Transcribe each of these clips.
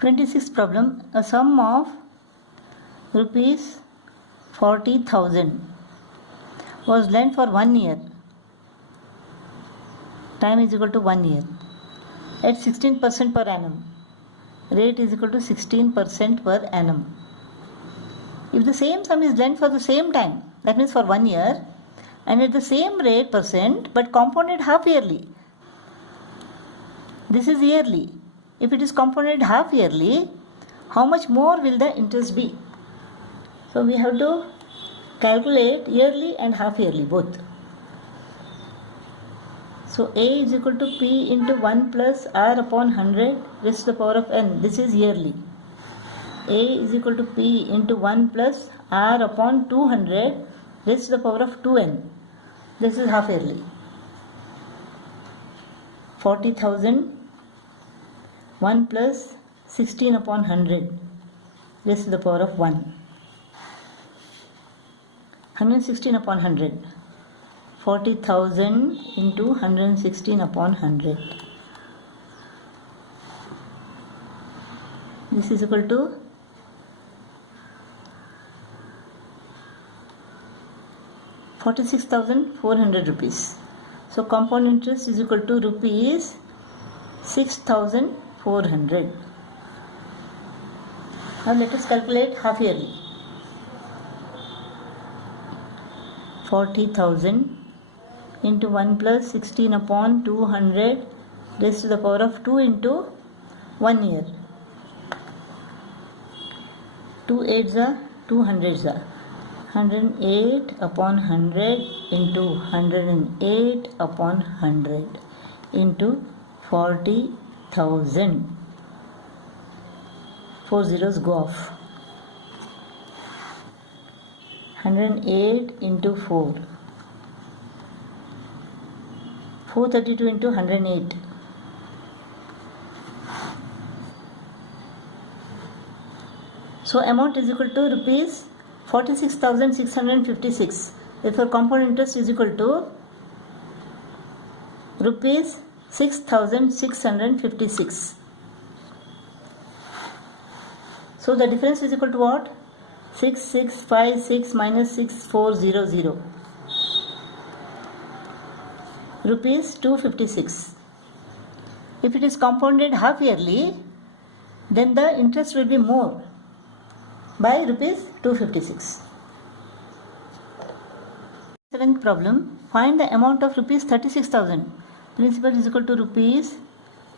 26th problem. A sum of rupees 40,000 was lent for 1 year. Time is equal to 1 year at 16% per annum. Rate is equal to 16% per annum. If the same sum is lent for the same time, that means for 1 year, and at the same rate percent but compounded half yearly, this is yearly. If it is compounded half yearly, how much more will the interest be? So we have to calculate yearly and half yearly both. So A is equal to P into 1 plus R upon 100 raised to the power of n. This is yearly. A is equal to P into 1 plus R upon 200 raised to the power of 2n. This is half yearly. 40,000 1 plus 16 upon 100 raised to the power of 1. 116 upon 100. 40,000 into 116 upon 100. This is equal to 46,400 rupees. So compound interest is equal to rupees 6,400. Now let us calculate half yearly. 40,000 into 1 plus 16 upon 200 raised to the power of 2 into 1 year. 2 8s are 200s are 108 upon 100 into 108 upon 100 into 40,000. 4 zeros go off. 108 into 4. 432 into 108. So amount is equal to rupees 46,656. Therefore compound interest is equal to rupees 6,656. So the difference is equal to what? 6656 minus 6400. Rupees 256. If it is compounded half yearly, then the interest will be more by rupees 256. Seventh problem. Find the amount of rupees 36,000. Principal is equal to rupees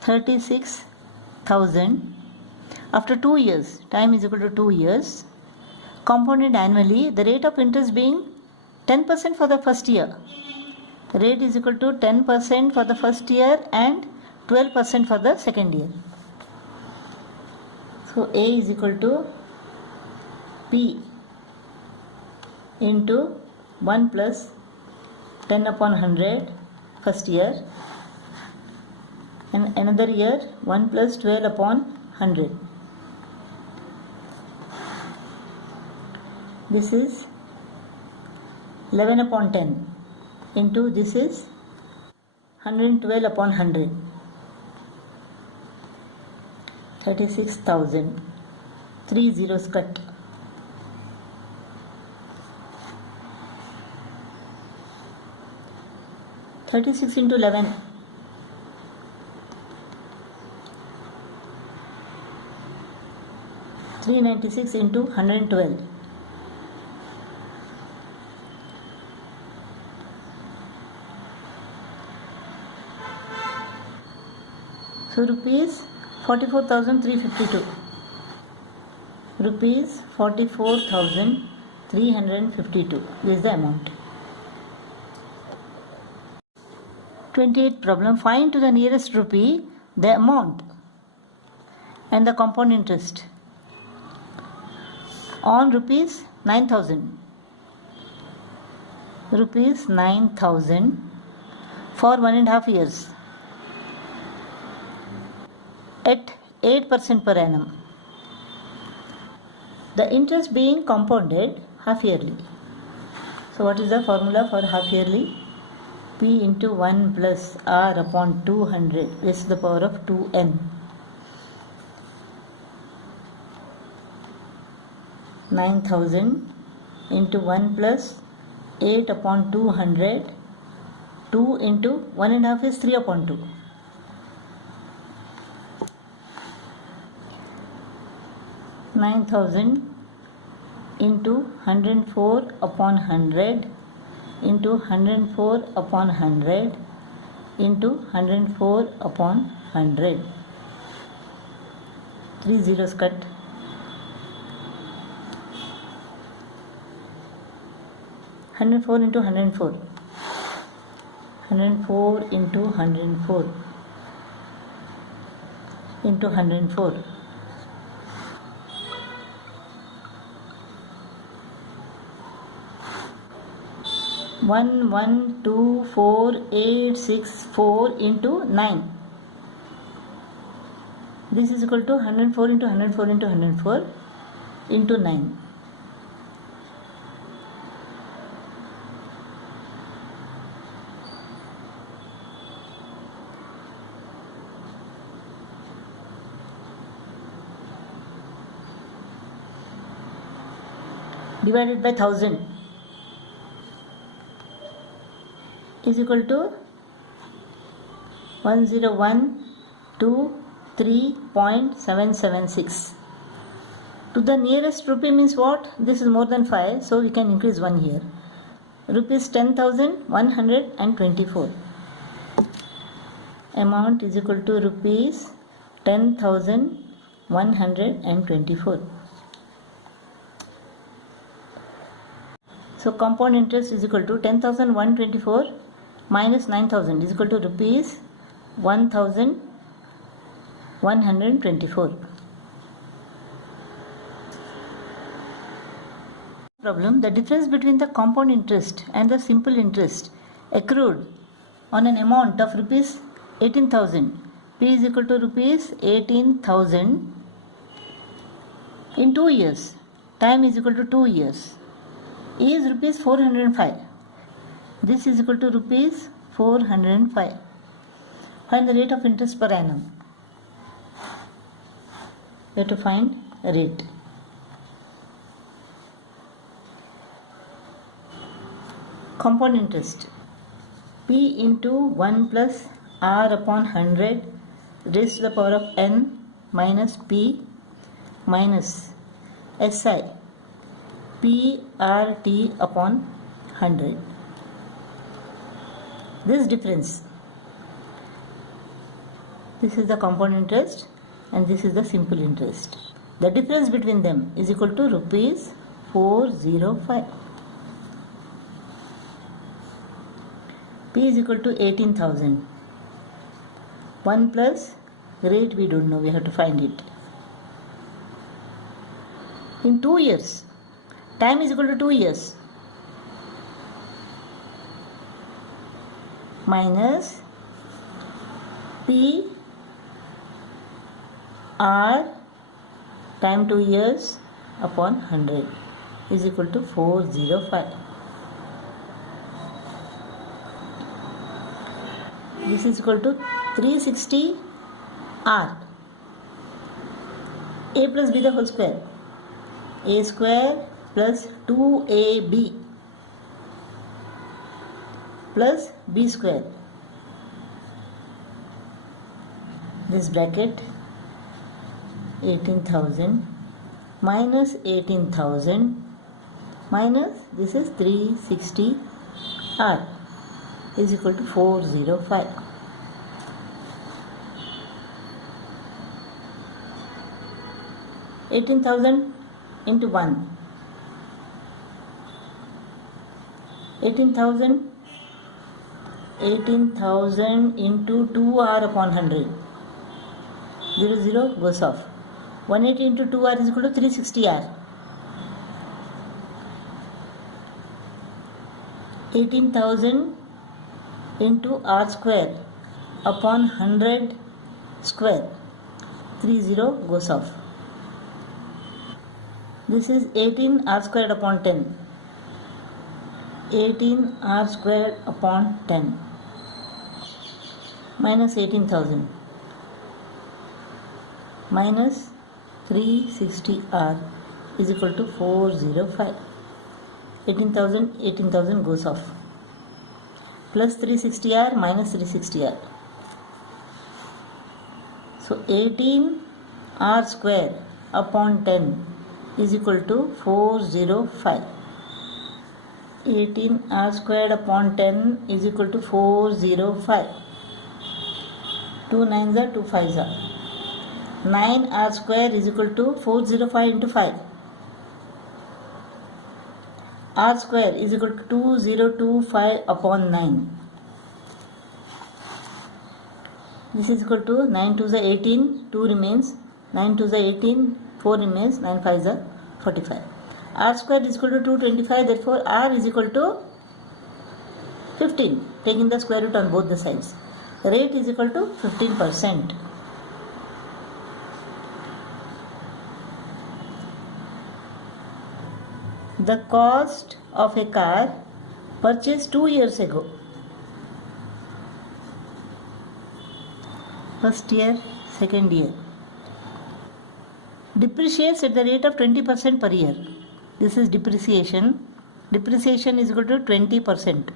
36,000 after 2 years. Time is equal to 2 years. Compounded annually, the rate of interest being 10% for the first year. The rate is equal to 10% for the first year and 12% for the second year. So A is equal to P into 1 plus 10 upon 100 first year, and another year 1 plus 12 upon 100. This is 11 upon 10 into this is 112 upon 100. 36,000. 3 zeros cut. (36 into 11). 396 into 112. So rupees 44,352. Rupees 44,352. This is the amount. 28th problem. Find to the nearest rupee the amount and the compound interest on rupees 9,000. Rupees 9,000 for 1.5 years at 8% per annum. The interest being compounded half yearly. So what is the formula for half yearly? P into 1 plus R upon 200 raised to the power of 2n. 9,000 into 1 plus 8 upon 200. 2 into 1.5 is 3 upon 2. 9,000 into 104 upon 100 into 104 upon 100 into 104 upon 100. 3 zeros cut. 104 into 104. 104 into 104 into 104. 1124864 into 9. This is equal to 104 into 104 into 104 into 9. Divided by 1000 is equal to 10123.776. To the nearest rupee means what? This is more than 5, so we can increase 1 here. Rupees 10,124. Amount is equal to rupees 10,124. So compound interest is equal to 10,124 minus 9,000 is equal to rupees 1,124. Problem: the difference between the compound interest and the simple interest accrued on an amount of rupees 18,000. P is equal to rupees 18,000 in 2 years. Time is equal to 2 years. A is rupees 405. This is equal to rupees 405. Find the rate of interest per annum. We have to find a rate. Compound interest. P into 1 plus R upon 100 raised to the power of n minus P minus SI PRT upon 100. This difference, this is the compound interest and this is the simple interest. The difference between them is equal to rupees 405. P is equal to 18,000. 1 plus rate we don't know, we have to find it. In 2 years. Time is equal to 2 years. Minus P R time 2 years upon 100 is equal to 405. This is equal to 360 R. A plus B the whole square. A square plus 2AB plus B square. This bracket 18,000 minus 18,000 minus this is 360 R is equal to 405. $18,000 into 1. 18,000 into 2R upon 100. 0, 0 goes off. 180 into 2R is equal to 360R. 18,000 into R square upon 100 square. 30 goes off. This is 18 R squared upon 10. 18 R squared upon 10 minus 18,000 minus 360 R is equal to 405. 18,000 goes off. Plus 360R minus 360R. So 18R square upon 10 is equal to 405. 18R squared upon 10 is equal to 405. 2 9s are 2 5s are. 9R square is equal to 405 into 5. R square is equal to 2025 upon 9. This is equal to 9 2s are 18, 2 remains, 9 2s are 18, 4 remains, 9 5s are 45. R square is equal to 225, therefore R is equal to 15, taking the square root on both the sides. Rate is equal to 15%. The cost of a car purchased 2 years ago. First year, second year. Depreciates at the rate of 20% per year. This is depreciation. Depreciation is equal to 20%.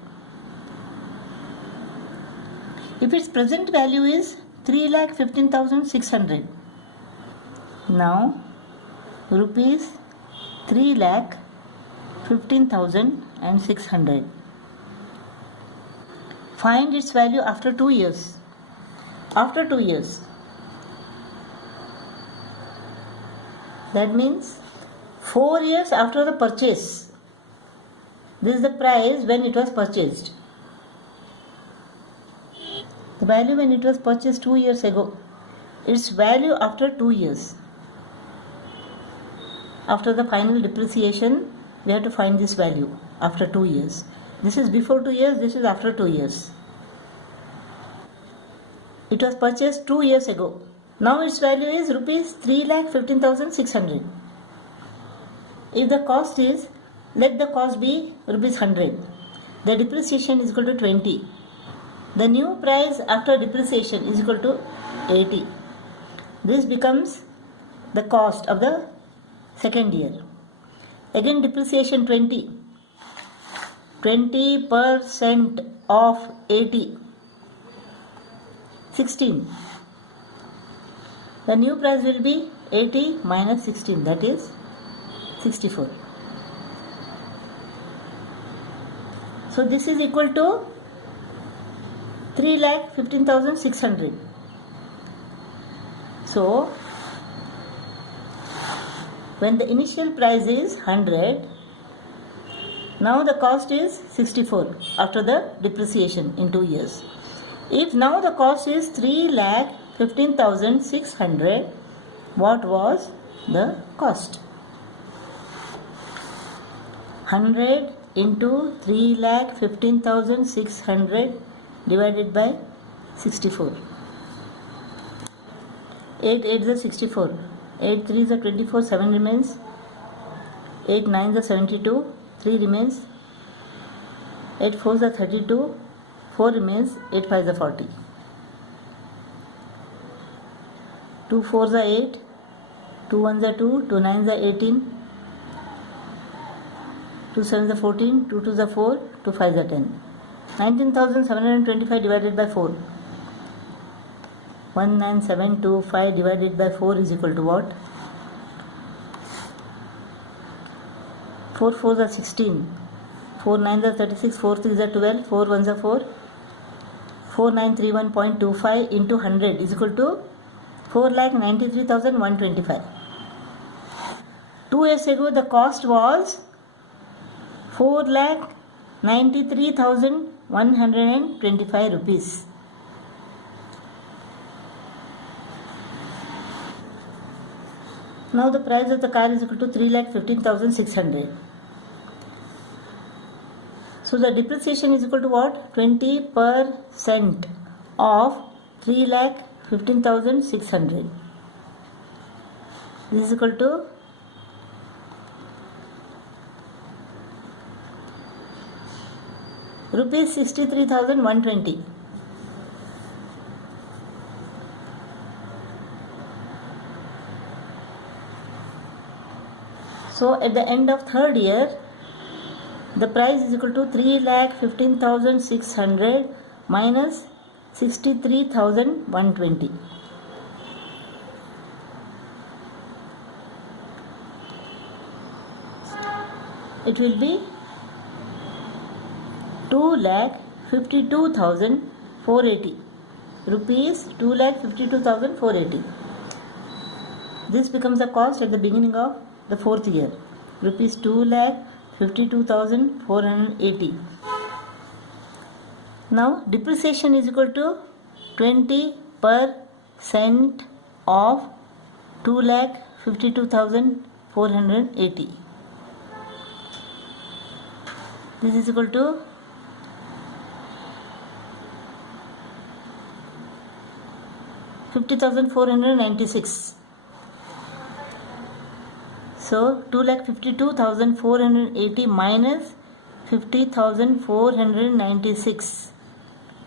If its present value is 3,15,600. Now, rupees 3,15,600. Find its value after 2 years. After 2 years. That means 4 years after the purchase. This is the price when it was purchased. The value when it was purchased 2 years ago. Its value after 2 years. After the final depreciation, we have to find this value after 2 years. This is before 2 years, this is after 2 years. It was purchased 2 years ago. Now its value is rupees 3,15,600. If the cost is, let the cost be rupees 100. The depreciation is equal to 20. The new price after depreciation is equal to 80. This becomes the cost of the second year. Again depreciation 20. 20% of 80. 16. The new price will be 80 minus 16, that is 64. So this is equal to 3,15,600. So when the initial price is 100, now the cost is 64 after the depreciation in 2 years. If now the cost is 3,15,600, what was the cost? 100 into 3,15,600 divided by 64. 8 8s are 64. 8 3s are 24, 7 remains. 8 9s are 72, 3 remains. 8 4s are 32, 4 remains. 8 5s are 40. 2 4s are 8, 2 1s are 2, 2 9s are 18, 2 7s are 14, 2 2s are 4, 2 5s are 10. 19,725 divided by 4. 19725 divided by 4 is equal to what? 4 4s are 16, 4 9s are 36, 4 3s are 12, 4 1s are 4. 4931.25 into 100 is equal to 4,93,125. 2 years ago the cost was 4,93,125 rupees. Now the price of the car is equal to 3,15,600. So the depreciation is equal to what? 20% of 3,15,600. This is equal to rupees 63,120. So at the end of third year, the price is equal to 3,15,600 minus 63,120. It will be 2,52,480 rupees. 2,52,480. This becomes the cost at the beginning of the fourth year. Rupees 2,52,480. Now depreciation is equal to 20% of 2,52,480. This is equal to 50,496. So 2,52,480 minus 50,496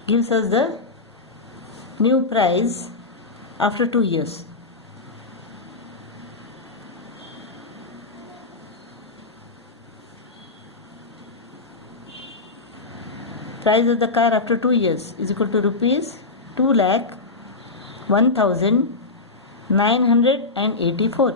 gives us the new price after 2 years. Price of the car after 2 years is equal to rupees 2,01,984.